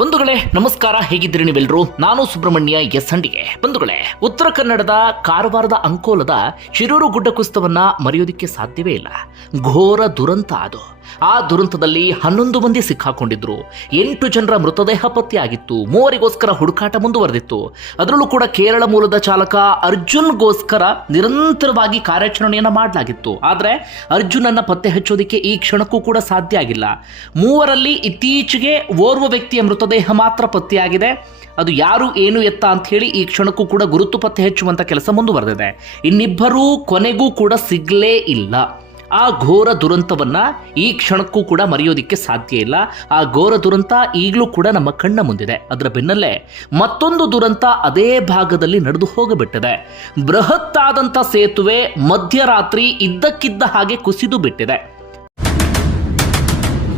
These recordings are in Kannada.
ಬಂಧುಗಳೇ, ನಮಸ್ಕಾರ. ಹೇಗಿದ್ದೀರಿ ನೀವೆಲ್ಲರೂ ನಾನು ಸುಬ್ರಹ್ಮಣ್ಯ ಎಸ್ ಹಂಡಿಗೆ. ಬಂಧುಗಳೇ, ಉತ್ತರ ಕನ್ನಡದ ಕಾರವಾರದ ಅಂಕೋಲದ ಶಿರೂರು ಗುಡ್ಡ ಕುಸಿತವನ್ನ ಮರೆಯೋದಿಕ್ಕೆ ಸಾಧ್ಯವೇ ಇಲ್ಲ. ಘೋರ ದುರಂತ ಅದು. ಆ ದುರಂತದಲ್ಲಿ ಹನ್ನೊಂದು ಮಂದಿ ಸಿಕ್ಕಾಕೊಂಡಿದ್ರು. ಎಂಟು ಜನರ ಮೃತದೇಹ ಪತ್ತೆಯಾಗಿತ್ತು. ಮೂವರಿಗೋಸ್ಕರ ಹುಡುಕಾಟ ಮುಂದುವರೆದಿತ್ತು. ಅದರಲ್ಲೂ ಕೂಡ ಕೇರಳ ಮೂಲದ ಚಾಲಕ ಅರ್ಜುನ್ಗೋಸ್ಕರ ನಿರಂತರವಾಗಿ ಕಾರ್ಯಾಚರಣೆಯನ್ನು ಮಾಡಲಾಗಿತ್ತು. ಆದರೆ ಅರ್ಜುನನ್ನ ಪತ್ತೆ ಹಚ್ಚೋದಕ್ಕೆ ಈ ಕ್ಷಣಕ್ಕೂ ಕೂಡ ಸಾಧ್ಯ ಆಗಿಲ್ಲ. ಮೂವರಲ್ಲಿ ಇತ್ತೀಚೆಗೆ ಓರ್ವ ವ್ಯಕ್ತಿಯ ಮೃತದೇಹ ಮಾತ್ರ ಪತ್ತೆಯಾಗಿದೆ. ಅದು ಯಾರು, ಏನು ಎತ್ತ ಅಂತ ಹೇಳಿ ಈ ಕ್ಷಣಕ್ಕೂ ಕೂಡ ಗುರುತು ಪತ್ತೆ ಹಚ್ಚುವಂತ ಕೆಲಸ ಮುಂದುವರೆದಿದೆ. ಇನ್ನಿಬ್ಬರೂ ಕೊನೆಗೂ ಕೂಡ ಸಿಗ್ಲೇ ಇಲ್ಲ. ಆ ಘೋರ ದುರಂತವನ್ನ ಈ ಕ್ಷಣಕ್ಕೂ ಕೂಡ ಮರೆಯೋದಿಕ್ಕೆ ಸಾಧ್ಯ ಇಲ್ಲ. ಆ ಘೋರ ದುರಂತ ಈಗಲೂ ಕೂಡ ನಮ್ಮ ಕಣ್ಣ ಮುಂದಿದೆ. ಅದರ ಬೆನ್ನಲ್ಲೇ ಮತ್ತೊಂದು ದುರಂತ ಅದೇ ಭಾಗದಲ್ಲಿ ನಡೆದು ಹೋಗಿಬಿಟ್ಟಿದೆ. ಬೃಹತ್ತಾದಂಥ ಸೇತುವೆ ಮಧ್ಯರಾತ್ರಿ ಇದ್ದಕ್ಕಿದ್ದ ಹಾಗೆ ಕುಸಿದು ಬಿಟ್ಟಿದೆ.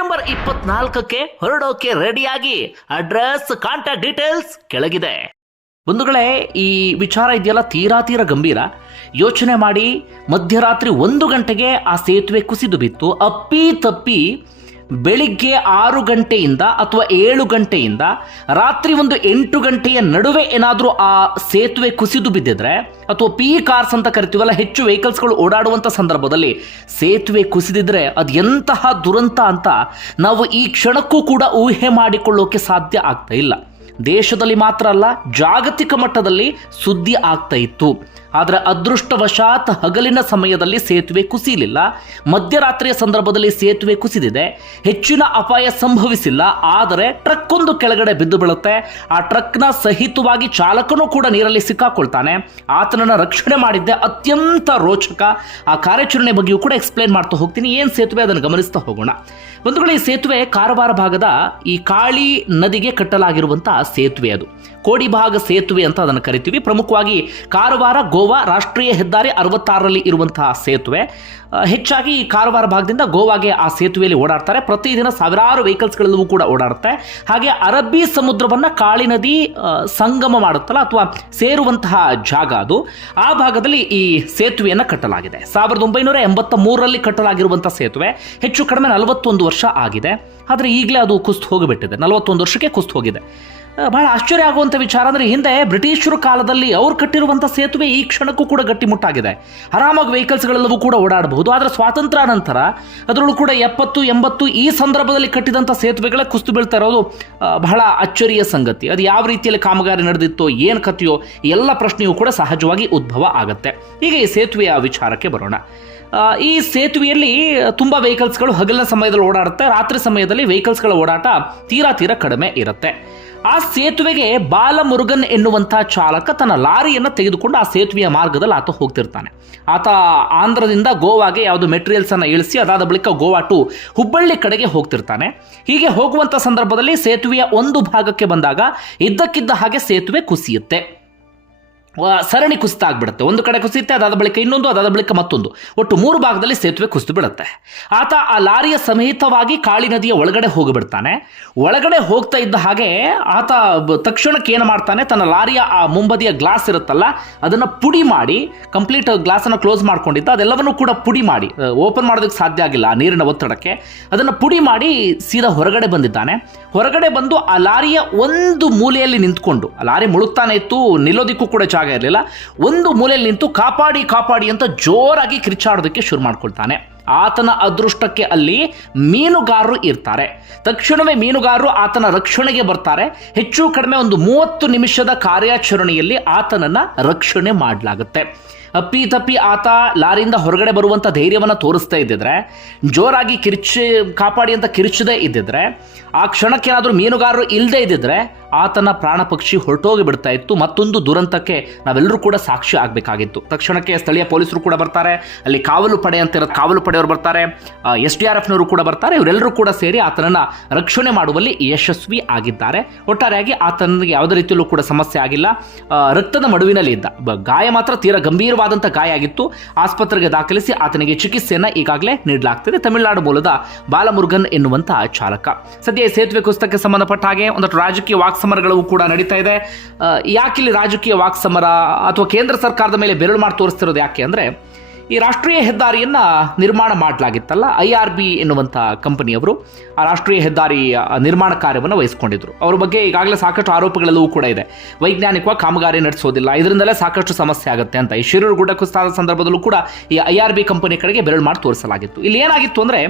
ಇಪ್ಪತ್ನಾಲ್ಕಕ್ಕೆ ಹೊರಡೋಕೆ ರೆಡಿಯಾಗಿ. ಅಡ್ರೆಸ್, ಕಾಂಟ್ಯಾಕ್ಟ್ ಡೀಟೇಲ್ಸ್ ಕೆಳಗಿದೆ. ಬಂಧುಗಳೇ, ಈ ವಿಚಾರ ಇದೆಯಲ್ಲ ತೀರಾ ತೀರಾ ಗಂಭೀರ. ಯೋಚನೆ ಮಾಡಿ ಮಧ್ಯರಾತ್ರಿ ಒಂದು ಗಂಟೆಗೆ ಆ ಸೇತುವೆ ಕುಸಿದು ಬಿತ್ತು. ಅಪ್ಪಿ ತಪ್ಪಿ ಬೆಳಿಗ್ಗೆ ಆರು ಗಂಟೆಯಿಂದ ಅಥವಾ ಏಳು ಗಂಟೆಯಿಂದ ರಾತ್ರಿ ಒಂದು ಎಂಟು ಗಂಟೆಯ ನಡುವೆ ಏನಾದರೂ ಆ ಸೇತುವೆ ಕುಸಿದು ಬಿದ್ದಿದ್ರೆ ಅಥವಾ ಪಿ ಕಾರ್ಸ್ ಅಂತ ಕರಿತೀವಲ್ಲ, ಹೆಚ್ಚು ವೆಹಿಕಲ್ಸ್ಗಳು ಓಡಾಡುವಂಥ ಸಂದರ್ಭದಲ್ಲಿ ಸೇತುವೆ ಕುಸಿದಿದ್ರೆ ಅದು ಎಂತಹ ದುರಂತ ಅಂತ ನಾವು ಈ ಕ್ಷಣಕ್ಕೂ ಕೂಡ ಊಹೆ ಮಾಡಿಕೊಳ್ಳೋಕೆ ಸಾಧ್ಯ ಆಗ್ತಾ ಇಲ್ಲ. ದೇಶದಲ್ಲಿ ಮಾತ್ರ ಅಲ್ಲ, ಜಾಗತಿಕ ಮಟ್ಟದಲ್ಲಿ ಸುದ್ದಿ ಆಗ್ತಾ ಇತ್ತು. ಆದರೆ ಅದೃಷ್ಟವಶಾತ್ ಹಗಲಿನ ಸಮಯದಲ್ಲಿ ಸೇತುವೆ ಕುಸಿಯಲಿಲ್ಲ. ಮಧ್ಯರಾತ್ರಿಯ ಸಂದರ್ಭದಲ್ಲಿ ಸೇತುವೆ ಕುಸಿದಿದೆ. ಹೆಚ್ಚಿನ ಅಪಾಯ ಸಂಭವಿಸಿಲ್ಲ. ಆದರೆ ಟ್ರಕ್ ಒಂದು ಕೆಳಗಡೆ ಬಿದ್ದು ಬೀಳುತ್ತೆ. ಆ ಟ್ರಕ್ನ ಸಹಿತವಾಗಿ ಚಾಲಕನೂ ಕೂಡ ನೀರಲ್ಲಿ ಸಿಕ್ಕಾಕೊಳ್ತಾನೆ. ಆತನನ್ನು ರಕ್ಷಣೆ ಮಾಡಿದ್ದೆ ಅತ್ಯಂತ ರೋಚಕ. ಆ ಕಾರ್ಯಾಚರಣೆ ಬಗ್ಗೆಯೂ ಕೂಡ ಎಕ್ಸ್ಪ್ಲೇನ್ ಮಾಡ್ತಾ ಹೋಗ್ತೀನಿ. ಏನು ಸೇತುವೆ, ಅದನ್ನು ಗಮನಿಸ್ತಾ ಹೋಗೋಣ. ಬಂಧುಗಳು ಸೇತುವೆ ಕಾರವಾರ ಭಾಗದ ಈ ಕಾಳಿ ನದಿಗೆ ಕಟ್ಟಲಾಗಿರುವಂತಹ ಸೇತುವೆ ಅದು. ಕೋಡಿಭಾಗ ಸೇತುವೆ ಅಂತ ಅದನ್ನು ಕರಿತೀವಿ. ಪ್ರಮುಖವಾಗಿ ಕಾರವಾರ, ಗೋವಾ, ರಾಷ್ಟ್ರೀಯ ಹೆದ್ದಾರಿ ಅರವತ್ತಾರರಲ್ಲಿ ಇರುವಂತಹ ಸೇತುವೆ. ಹೆಚ್ಚಾಗಿ ಈ ಕಾರವಾರ ಭಾಗದಿಂದ ಗೋವಾಗೆ ಆ ಸೇತುವೆಯಲ್ಲಿ ಓಡಾಡ್ತಾರೆ. ಪ್ರತಿದಿನ ಸಾವಿರಾರು ವೆಹಿಕಲ್ಸ್ಗಳೆಲ್ಲವೂ ಕೂಡ ಓಡಾಡುತ್ತೆ. ಹಾಗೆ ಅರಬ್ಬಿ ಸಮುದ್ರವನ್ನು ಕಾಳಿ ನದಿ ಸಂಗಮ ಮಾಡುತ್ತಲ್ಲ, ಅಥವಾ ಸೇರುವಂತಹ ಜಾಗ ಅದು. ಆ ಭಾಗದಲ್ಲಿ ಈ ಸೇತುವೆಯನ್ನು ಕಟ್ಟಲಾಗಿದೆ. ಸಾವಿರದ ಒಂಬೈನೂರ ಎಂಬತ್ತ ಮೂರರಲ್ಲಿ ಕಟ್ಟಲಾಗಿರುವಂತಹ ಸೇತುವೆ. ಹೆಚ್ಚು ಕಡಿಮೆ ನಲವತ್ತೊಂದು ವರ್ಷ ಆಗಿದೆ. ಆದರೆ ಈಗಲೇ ಅದು ಕುಸ್ತು ಹೋಗಿಬಿಟ್ಟಿದೆ. ನಲವತ್ತೊಂದು ವರ್ಷಕ್ಕೆ ಕುಸ್ತು ಹೋಗಿದೆ. ಬಹಳ ಆಶ್ಚರ್ಯ ಆಗುವಂಥ ವಿಚಾರ ಅಂದರೆ ಹಿಂದೆ ಬ್ರಿಟಿಷರು ಕಾಲದಲ್ಲಿ ಅವ್ರು ಕಟ್ಟಿರುವಂಥ ಸೇತುವೆ ಈ ಕ್ಷಣಕ್ಕೂ ಕೂಡ ಗಟ್ಟಿಮುಟ್ಟಾಗಿದೆ ಆರಾಮಾಗಿ ವೆಹಿಕಲ್ಸ್ಗಳೆಲ್ಲವೂ ಕೂಡ ಓಡಾಡಬಹುದು. ಆದರೆ ಸ್ವಾತಂತ್ರ್ಯ ನಂತರ ಅದರಲ್ಲೂ ಕೂಡ ಎಪ್ಪತ್ತು, ಎಂಬತ್ತು ಈ ಸಂದರ್ಭದಲ್ಲಿ ಕಟ್ಟಿದಂಥ ಸೇತುವೆಗಳೇ ಕುಸ್ತು ಬೀಳ್ತಾ ಇರೋದು ಬಹಳ ಅಚ್ಚರಿಯ ಸಂಗತಿ. ಅದು ಯಾವ ರೀತಿಯಲ್ಲಿ ಕಾಮಗಾರಿ ನಡೆದಿತ್ತೋ, ಏನು ಕಥೆಯೋ, ಎಲ್ಲ ಪ್ರಶ್ನೆಯೂ ಕೂಡ ಸಹಜವಾಗಿ ಉದ್ಭವ ಆಗುತ್ತೆ. ಈಗ ಈ ಸೇತುವೆಯ ವಿಚಾರಕ್ಕೆ ಬರೋಣ. ಈ ಸೇತುವೆಯಲ್ಲಿ ತುಂಬ ವೆಹಿಕಲ್ಸ್ಗಳು ಹಗಲಿನ ಸಮಯದಲ್ಲಿ ಓಡಾಡುತ್ತೆ. ರಾತ್ರಿ ಸಮಯದಲ್ಲಿ ವೆಹಿಕಲ್ಸ್ಗಳ ಓಡಾಟ ತೀರಾ ತೀರಾ ಕಡಿಮೆ ಇರುತ್ತೆ. ಆ ಸೇತುವೆಗೆ ಬಾಲಮುರುಗನ್ ಎನ್ನುವಂತಹ ಚಾಲಕ ತನ್ನ ಲಾರಿಯನ್ನು ತೆಗೆದುಕೊಂಡು ಆ ಸೇತುವೆಯ ಮಾರ್ಗದಲ್ಲಿ ಆತ ಹೋಗ್ತಿರ್ತಾನೆ. ಆತ ಆಂಧ್ರದಿಂದ ಗೋವಾಗೆ ಯಾವುದು ಮೆಟೀರಿಯಲ್ಸ್ ಅನ್ನು ಇಳಿಸಿ ಅದಾದ ಬಳಿಕ ಗೋವಾ ಟು ಹುಬ್ಬಳ್ಳಿ ಕಡೆಗೆ ಹೋಗ್ತಿರ್ತಾನೆ. ಹೀಗೆ ಹೋಗುವಂಥ ಸಂದರ್ಭದಲ್ಲಿ ಸೇತುವೆಯ ಒಂದು ಭಾಗಕ್ಕೆ ಬಂದಾಗ ಇದ್ದಕ್ಕಿದ್ದ ಹಾಗೆ ಸೇತುವೆ ಕುಸಿಯುತ್ತೆ. ಸರಣಿ ಕುಸಿತ ಆಗ್ಬಿಡುತ್ತೆ ಒಂದು ಕಡೆ ಕುಸಿಯುತ್ತೆ, ಅದಾದ ಬಳಿಕ ಇನ್ನೊಂದು, ಅದಾದ ಬಳಿಕ ಮತ್ತೊಂದು. ಒಟ್ಟು ಮೂರು ಭಾಗದಲ್ಲಿ ಸೇತುವೆ ಕುಸಿದು ಬಿಡುತ್ತೆ ಆತ ಆ ಲಾರಿಯ ಸಮೇತವಾಗಿ ಕಾಳಿ ನದಿಯ ಒಳಗಡೆ ಹೋಗಿಬಿಡ್ತಾನೆ. ಒಳಗಡೆ ಹೋಗ್ತಾ ಇದ್ದ ಹಾಗೆ ಆತ ತಕ್ಷಣಕ್ಕೆ ಏನು ಮಾಡ್ತಾನೆ? ತನ್ನ ಲಾರಿಯ ಆ ಮುಂಬದಿಯ ಗ್ಲಾಸ್ ಇರುತ್ತಲ್ಲ, ಅದನ್ನು ಪುಡಿ ಮಾಡಿ, ಕಂಪ್ಲೀಟ್ ಗ್ಲಾಸನ್ನು ಕ್ಲೋಸ್ ಮಾಡ್ಕೊಂಡಿದ್ದ. ಅದೆಲ್ಲವನ್ನು ಕೂಡ ಪುಡಿ ಮಾಡಿ ಓಪನ್ ಮಾಡೋದಕ್ಕೆ ಸಾಧ್ಯ ಆಗಿಲ್ಲ ಆ ನೀರಿನ ಒತ್ತಡಕ್ಕೆ. ಅದನ್ನು ಪುಡಿ ಮಾಡಿ ಸೀದಾ ಹೊರಗಡೆ ಬಂದಿದ್ದಾನೆ. ಹೊರಗಡೆ ಬಂದು ಆ ಲಾರಿಯ ಒಂದು ಮೂಲೆಯಲ್ಲಿ ನಿಂತ್ಕೊಂಡು, ಆ ಲಾರಿ ಮುಳುಗ್ತಾನೆ ಇತ್ತು, ನಿಲ್ಲೋದಿಕ್ಕೂ ಕೂಡ ಇರಲಿಲ್ಲ. ಒಂದು ಮೂಲೆಯಲ್ಲಿ ನಿಂತು ಕಾಪಾಡಿ ಕಾಪಾಡಿ ಅಂತ ಜೋರಾಗಿ ಕಿರ್ಚಾಡೋದಕ್ಕೆ ಶುರು ಮಾಡ್ಕೊಳ್ತಾನೆ. ಆತನ ಅದೃಷ್ಟಕ್ಕೆ ಅಲ್ಲಿ ಮೀನುಗಾರರು ಇರ್ತಾರೆ. ತಕ್ಷಣವೇ ಮೀನುಗಾರರು ಆತನ ರಕ್ಷಣೆಗೆ ಬರ್ತಾರೆ. ಹೆಚ್ಚು ಕಡಿಮೆ ಒಂದು ಮೂವತ್ತು ನಿಮಿಷದ ಕಾರ್ಯಾಚರಣೆಯಲ್ಲಿ ಆತನನ್ನ ರಕ್ಷಣೆ ಮಾಡಲಾಗುತ್ತೆ. ಅಪ್ಪಿ ತಪ್ಪಿ ಆತ ಲಾರಿಯಿಂದ ಹೊರಗಡೆ ಬರುವಂಥ ಧೈರ್ಯವನ್ನು ತೋರಿಸ್ತಾ ಇದ್ದಿದ್ರೆ, ಜೋರಾಗಿ ಕಿರ್ಚಿ, ಕಾಪಾಡಿ ಅಂತ ಕಿರ್ಚದೇ ಇದ್ದಿದ್ರೆ, ಆ ಕ್ಷಣಕ್ಕೆ ಏನಾದರೂ ಮೀನುಗಾರರು ಇಲ್ಲದೆ ಇದ್ದಿದ್ರೆ ಆತನ ಪ್ರಾಣ ಪಕ್ಷಿ ಹೊರಟೋಗಿ ಬಿಡ್ತಾ ಇತ್ತು. ಮತ್ತೊಂದು ದುರಂತಕ್ಕೆ ನಾವೆಲ್ಲರೂ ಕೂಡ ಸಾಕ್ಷಿ ಆಗಬೇಕಾಗಿತ್ತು. ತಕ್ಷಣಕ್ಕೆ ಸ್ಥಳೀಯ ಪೊಲೀಸರು ಕೂಡ ಬರ್ತಾರೆ. ಅಲ್ಲಿ ಕಾವಲು ಪಡೆ ಅಂತ ಕಾವಲು ಪಡೆಯವರು ಬರ್ತಾರೆ. ಎಸ್ ಡಿ ಆರ್ ಎಫ್ನವರು ಕೂಡ ಬರ್ತಾರೆ. ಇವರೆಲ್ಲರೂ ಕೂಡ ಸೇರಿ ಆತನನ್ನು ರಕ್ಷಣೆ ಮಾಡುವಲ್ಲಿ ಯಶಸ್ವಿ ಆಗಿದ್ದಾರೆ. ಒಟ್ಟಾರೆಯಾಗಿ ಆತನಿಗೆ ಯಾವುದೇ ರೀತಿಯಲ್ಲೂ ಕೂಡ ಸಮಸ್ಯೆ ಆಗಿಲ್ಲ. ರಕ್ತದ ಮಡುವಿನಲ್ಲಿ ಇದ್ದ. ಗಾಯ ಮಾತ್ರ ತೀರಾ ಗಂಭೀರವಾದಂಥ ಗಾಯ ಆಗಿತ್ತು. ಆಸ್ಪತ್ರೆಗೆ ದಾಖಲಿಸಿ ಆತನಿಗೆ ಚಿಕಿತ್ಸೆಯನ್ನು ಈಗಾಗಲೇ ನೀಡಲಾಗ್ತಿದೆ. ತಮಿಳುನಾಡು ಮೂಲದ ಬಾಲಮುರುಗನ್ ಎನ್ನುವಂತಹ ಚಾಲಕ. ಸದ್ಯ ಸೇತುವೆ ಕುಸ್ತಕ್ಕೆ ಸಂಬಂಧಪಟ್ಟ ಹಾಗೆ ಒಂದಷ್ಟು ರಾಜಕೀಯ ವಾಕ್ಸಮರಗಳು ಕೂಡ ನಡೀತಾ ಇದೆ. ಯಾಕೆ ಇಲ್ಲಿ ರಾಜಕೀಯ ವಾಕ್ಸಮರ ಅಥವಾ ಕೇಂದ್ರ ಸರ್ಕಾರದ ಮೇಲೆ ಬೆರಳು ಮಾಡಿ ತೋರಿಸ್ತಿರೋದು ಯಾಕೆ ಅಂದರೆ ಈ ರಾಷ್ಟ್ರೀಯ ಹೆದ್ದಾರಿಯನ್ನ ನಿರ್ಮಾಣ ಮಾಡಲಾಗಿತ್ತಲ್ಲ, ಐ ಆರ್ ಬಿ ಎನ್ನುವಂಥ ಕಂಪನಿಯವರು ಆ ರಾಷ್ಟ್ರೀಯ ಹೆದ್ದಾರಿ ನಿರ್ಮಾಣ ಕಾರ್ಯವನ್ನು ವಹಿಸಿಕೊಂಡಿದ್ರು. ಅವ್ರ ಬಗ್ಗೆ ಈಗಾಗಲೇ ಸಾಕಷ್ಟು ಆರೋಪಗಳೆಲ್ಲವೂ ಕೂಡ ಇದೆ. ವೈಜ್ಞಾನಿಕವಾಗಿ ಕಾಮಗಾರಿ ನಡೆಸೋದಿಲ್ಲ, ಇದರಿಂದಲೇ ಸಾಕಷ್ಟು ಸಮಸ್ಯೆ ಆಗುತ್ತೆ ಅಂತ ಈ ಶಿರೂರು ಗುಡ್ಡ ಕುಸಿತಾದ ಸಂದರ್ಭದಲ್ಲೂ ಕೂಡ ಈ ಐ ಆರ್ ಬಿ ಕಂಪನಿ ಕಡೆಗೆ ಬೆರಳು ಮಾಡಿ ತೋರಿಸಲಾಗಿತ್ತು. ಇಲ್ಲಿ ಏನಾಗಿತ್ತು ಅಂದರೆ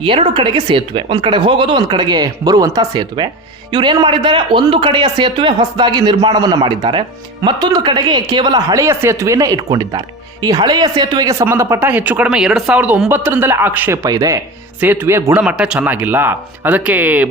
ಎರಡು ಕಡೆಗೆ ಸೇತುವೆ. ಒಂದು ಕಡೆ ಹೋಗೋದು, ಒಂದು ಕಡೆಗೆ ಬರುವಂಥ ಸೇತುವೆ. ಇವ್ರು ಏನು ಮಾಡಿದ್ದಾರೆ? ಒಂದು ಕಡೆಯ ಸೇತುವೆ ಹೊಸದಾಗಿ ನಿರ್ಮಾಣವನ್ನು ಮಾಡಿದ್ದಾರೆ. ಮತ್ತೊಂದು ಕಡೆಗೆ ಕೇವಲ ಹಳೆಯ ಸೇತುವೆಯನ್ನೇ ಇಟ್ಕೊಂಡಿದ್ದಾರೆ. ಈ ಹಳೆಯ ಸೇತುವೆಗೆ ಸಂಬಂಧಪಟ್ಟ ಹೆಚ್ಚು ಕಡಿಮೆ ಎರಡು ಸಾವಿರದ ಒಂಬತ್ತರಿಂದಲೇ ಆಕ್ಷೇಪ ಇದೆ. ಸೇತುವೆಯ ಗುಣಮಟ್ಟ ಚೆನ್ನಾಗಿಲ್ಲ. ಅದಕ್ಕೆ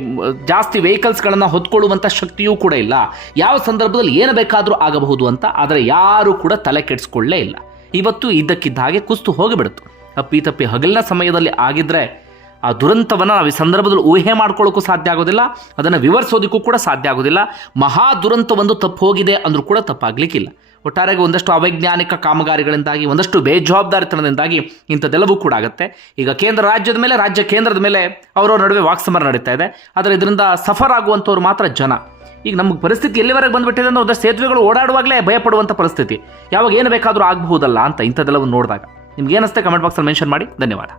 ಜಾಸ್ತಿ ವೆಹಿಕಲ್ಸ್ಗಳನ್ನು ಹೊತ್ಕೊಳ್ಳುವಂಥ ಶಕ್ತಿಯೂ ಕೂಡ ಇಲ್ಲ. ಯಾವ ಸಂದರ್ಭದಲ್ಲಿ ಏನು ಬೇಕಾದರೂ ಆಗಬಹುದು ಅಂತ, ಆದರೆ ಯಾರೂ ಕೂಡ ತಲೆ ಕೆಡಿಸ್ಕೊಳ್ಳೇ ಇಲ್ಲ. ಇವತ್ತು ಇದ್ದಕ್ಕಿದ್ದ ಹಾಗೆ ಕುಸ್ತು ಹೋಗಿಬಿಡ್ತು ಅಪ್ಪಿ ತಪ್ಪಿ ಹಗಲಿನ ಸಮಯದಲ್ಲಿ ಆಗಿದ್ರೆ ಆ ದುರಂತವನ್ನು ನಾವು ಈ ಸಂದರ್ಭದಲ್ಲಿ ಊಹೆ ಮಾಡ್ಕೊಳ್ಳೋಕ್ಕೂ ಸಾಧ್ಯ ಆಗೋದಿಲ್ಲ, ಅದನ್ನು ವಿವರಿಸೋದಕ್ಕೂ ಕೂಡ ಸಾಧ್ಯ ಆಗೋದಿಲ್ಲ. ಮಹಾ ದುರಂತ ಒಂದು ತಪ್ಪು ಹೋಗಿದೆ ಅಂದರೂ ಕೂಡ ತಪ್ಪಾಗಲಿಕ್ಕಿಲ್ಲ. ಒಟ್ಟಾರೆಗೆ ಒಂದಷ್ಟು ಅವೈಜ್ಞಾನಿಕ ಕಾಮಗಾರಿಗಳಿಂದಾಗಿ, ಒಂದಷ್ಟು ಬೇಜವಾಬ್ದಾರಿತನದಿಂದಾಗಿ ಇಂಥದ್ದೆಲ್ಲವೂ ಕೂಡ ಆಗುತ್ತೆ. ಈಗ ಕೇಂದ್ರ ರಾಜ್ಯದ ಮೇಲೆ, ರಾಜ್ಯ ಕೇಂದ್ರದ ಮೇಲೆ ಅವರವ್ರ ನಡುವೆ ವಾಕ್ಸಮರ ನಡೀತಾ ಇದೆ. ಆದರೆ ಇದರಿಂದ ಸಫರ್ ಆಗುವಂಥವ್ರು ಮಾತ್ರ ಜನ. ಈಗ ನಮಗೆ ಪರಿಸ್ಥಿತಿ ಎಲ್ಲಿವರೆಗೆ ಬಂದುಬಿಟ್ಟಿದೆ ಅಂದರೆ ಒಂದಷ್ಟು ಸೇತುವೆಗಳು ಓಡಾಡುವಾಗಲೇ ಭಯಪಡುವಂಥ ಪರಿಸ್ಥಿತಿ. ಯಾವಾಗ ಏನು ಬೇಕಾದರೂ ಆಗಬಹುದಲ್ಲ ಅಂತ ಇಂಥದ್ದೆಲ್ಲವೂ ನೋಡಿದಾಗ. ನಿಮ್ಗೆ ಏನಿಸ್ತೆ ಕಮೆಂಟ್ ಬಾಕ್ಸಲ್ಲಿ ಮೆನ್ಷನ್ ಮಾಡಿ. ಧನ್ಯವಾದ.